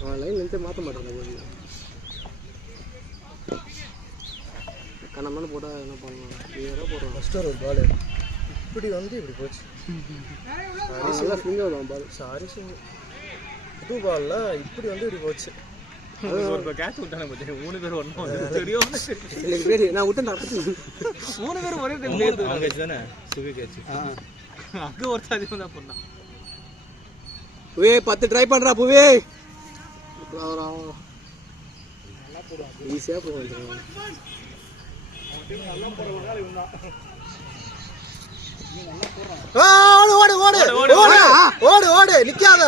அவன் லைன் லென்த்தே மாற்ற மாட்டான் போது கண்ணமான போட்டால் என்ன பண்ணலாம் கிளியராக போடுறான். ஃபஸ்ட்டு ஒரு பால் இப்படி வந்து இப்படி போச்சு. நல்லா ஸ்விங் ஆகும் பால். சாரி புது பாலில் இப்படி வந்து இப்படி போச்சு. ஒரு கேட்ச் விட்டானே பற்றி 3 பேர் ஒன்றும் தெரியும். நான் விட்டேன் 3 பேர் ஒரே கேட்ச் தானே சுகி கேட்ச். அங்கே ஒருத்தர் அதிகம் தான் பண்ணான். புவே 10 ட்ரை பண்ணுறா புவே. ஈஸியாக போகும். ஓடு ஓடு ஓடு ஓடு நிக்காத.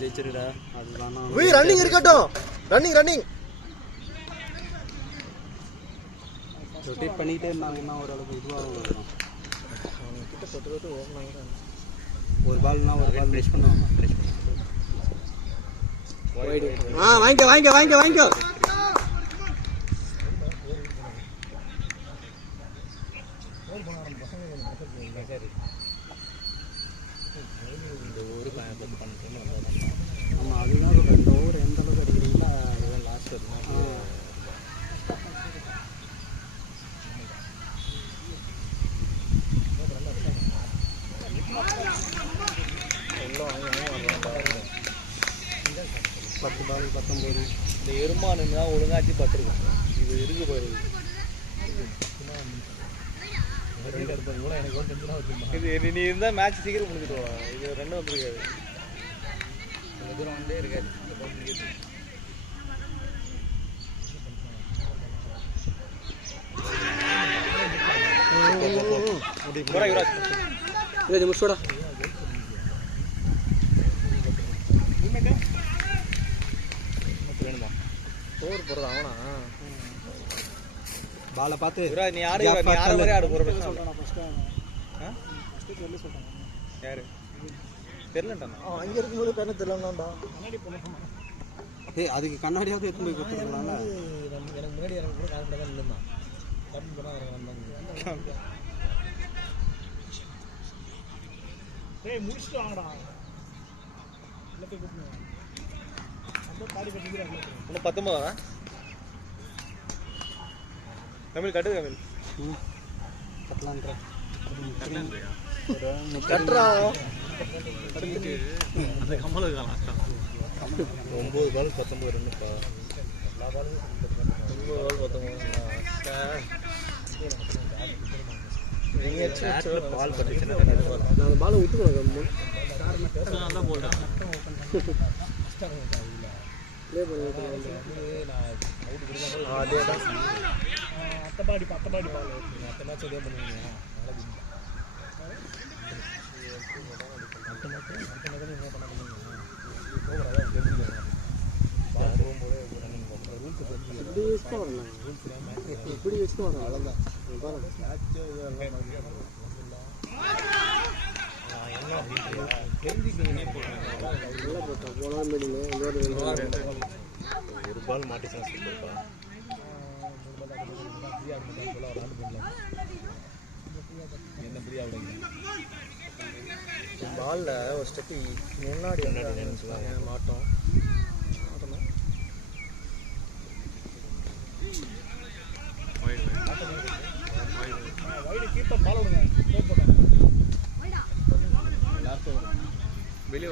ஜெயிச்சிருடா. ரன்னிங் இருக்கட்டும். ரன்னிங் ரொட்டேட் பண்ணிக்கிட்டே இருந்தாங்கன்னா ஓரளவுக்கு இதுவாக வரும். கிட்ட தொட்டு ஓடனாங்க. ஒரு பால்னா ஒரு பால் ப்ரெஷ் பண்ணுவாங்க. வாங்கிக்கோ. ஆமாம் அதுதான் இந்த ஓவர் எந்த அளவுக்கு அடிக்கிறீங்களா இதுதான் லாஸ்ட் இருக்கும். பத்து பால் 19. இந்த எருமானுங்க ஒழுங்காச்சு பட்டிருக்கும். இது இருக்கு பாரு. இது நீ இருந்தால் மேட்ச் சீக்கிரம் முடிச்சுட்டு வா. இது 2 வந்துருக்காது. தூரம் வந்தே இருக்காது. யுவராஜ் முடிச்சோடா. ஓவர் போடுறது அவனா பாலை பார்த்து நீ ஆடு மாதிரி ஆடு போகிற யாரு தெரியலட்டானா அவன் அங்கே இருக்கும்போது கண்ணு தெரியலன்னாண்டா. அதுக்கு கண்ணாடியாவது எடுத்து போய் கொடுத்துருக்கலாம்ல. எனக்கு முன்னாடி எனக்கு கூட கால் தான் நின்றுந்தான். கம்மி போனால் முடிச்சுட்டு வாங்கடா. இன்னும் 19 கமில் கட்டு கமில் கட்டுறா. 9 பால் 19 ரன்னுப்பா. எல்லா பாலும் 9 பால் 19 பால் பட்டுச்சுன்னா நான் பாலை விட்டுருவேன். தான் போல்ட்டேன். ப்ளே பண்ணி அதே தான் அத்தப்பாடி பால் மற்ற மேட்ச் இதே பண்ணுவீங்க. இப்படி வச்சுட்டு வரேன். அவ்வளோதான் நல்லா போட்டா போனால் மீடிங்க. ஒரு பால் மாட்டிச்சா சூப்பர்ப்பா. என்ன ஃப்ரீ ஆகுங்க. பாலில் ஒரு ஸ்டெப்பு முன்னாடி மாட்டோம். வெளியே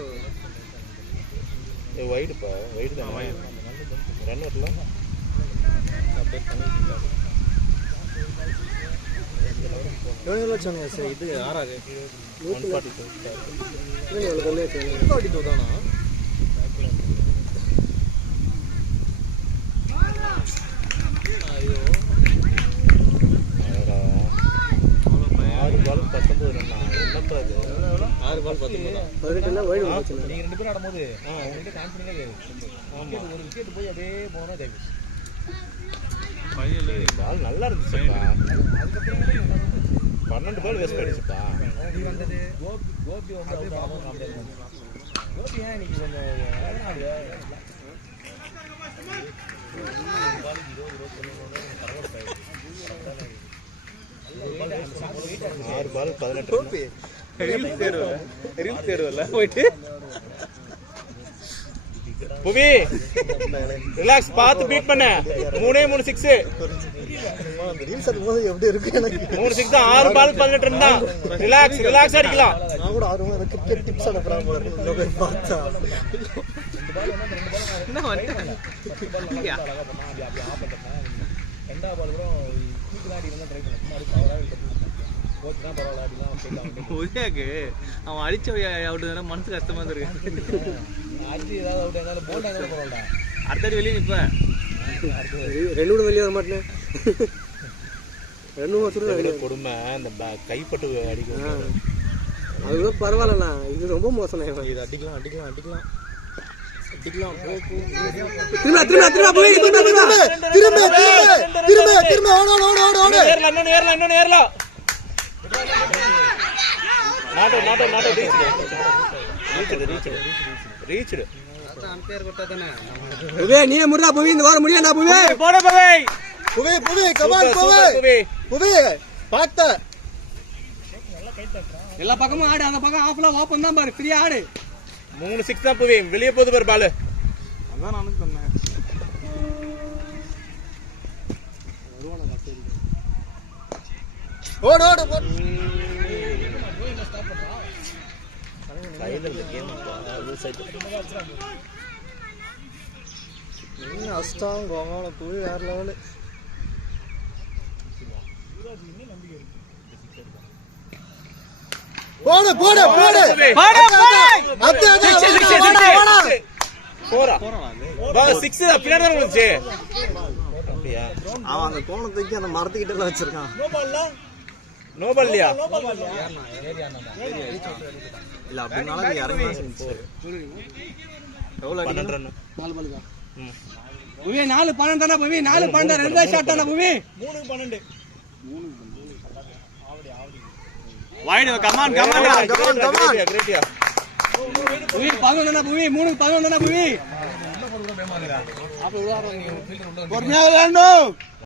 வைடுப்பா வைடு தான் ரன் வரல. எவ்வளோ சொன்னீங்க சார்? இது 6 142 தானா? ஐயோ 6 பால் 19 ரன்னா. என்னப்பா இது? 6 பால் 18 வைடு வந்துச்சு. நீங்கள் 2 பேரும் ஆடும்போது உங்கள்கிட்ட கான்ஃபிடென்ட்டாக இருக்குது. ஒரு விக்கெட் போய் அப்படியே போனால் ஜெயிச்சு. பால் நல்லா இருந்துச்சுப்பா. 12 பால் வேஸ்ட் ஆயிடுச்சுப்பா. வந்தது கோபி வந்து கோபி ஏன் இன்னைக்கு கொஞ்சம் பால் 18 ரீல்ஸ் தேடுவல்ல போயிட்டு புவி ரிலாக்ஸ் பார்த்து பீட் பண்ண 3 6 அந்த ரீல்ஸ் அது போது எப்படி இருக்கு எனக்கு 3 6 தான் 6 பால் 18 ரன் தான் ரிலாக்ஸ் அடிக்கலாம் நான் கூட ஆர்வமா இருக்கு கிரிக்கெட் டிப்ஸ் அனுப்புறாங்க போல இருக்கு இந்த போய் பார்த்தா என்ன வந்து ரெண்டாவது பால் கூட குயிக்கா அடி வந்து ட்ரை பண்ணேன் சும்மா அடி பவரா போச்சுனா பரவாயில்ல அடிலாம் போய்க்கலாம் உதயாக்கு அவன் அடிச்ச அவுட் தானே மனசு கஷ்டமா இருக்கு அடிச்சு ஏதாவது அவுட் இருந்தாலும் போல்ட் ஆனாலும் பரவாயில்ல அடுத்தடி வெளியே நிப்ப ரெண்டு கூட வெளியே வர மாட்டேன் ரெண்டு வருஷம் வெளியே கொடுமை இந்த கைப்பட்டு அடிக்கும் அது கூட பரவாயில்லண்ணா இது ரொம்ப மோசம் இது அடிக்கலாம் நீ முறா புவி இந்த வாரம் முடியா புவி போட புவி கமான் புவி பாத்த எல்லா பக்கமும் ஆடு அந்த பக்கம் ஆஃப்ல ஓபன் தான் பாரு ஃப்ரீயா ஆடு 3 6 தான் புவி வெளியே போகுது பாரு பால் அதான் நானும் சொன்னேன். ஓடு அஷ்டம் கோமால புவி வேற லெவலு போடு போறா பா 6 தான் பின்னாடி வர வந்துச்சு அப்படியே அவன் அந்த கோணத்துக்கு அந்த மரத்துக்கிட்ட எல்லாம் வச்சிருக்கான் நோ பால் இல்லையா இல்ல அப்படினால இறங்கி எவ்வளவு 12 ரன் 4 பால் தான் புவி 4 12 தான புவி 4 12 ரெண்டே ஷாட் தான புவி 3 12 வைட் கமான் கிரேட்டியா புவி 11 தான புவி 3 11 தான புவி பொறுமையா விளையாடணும்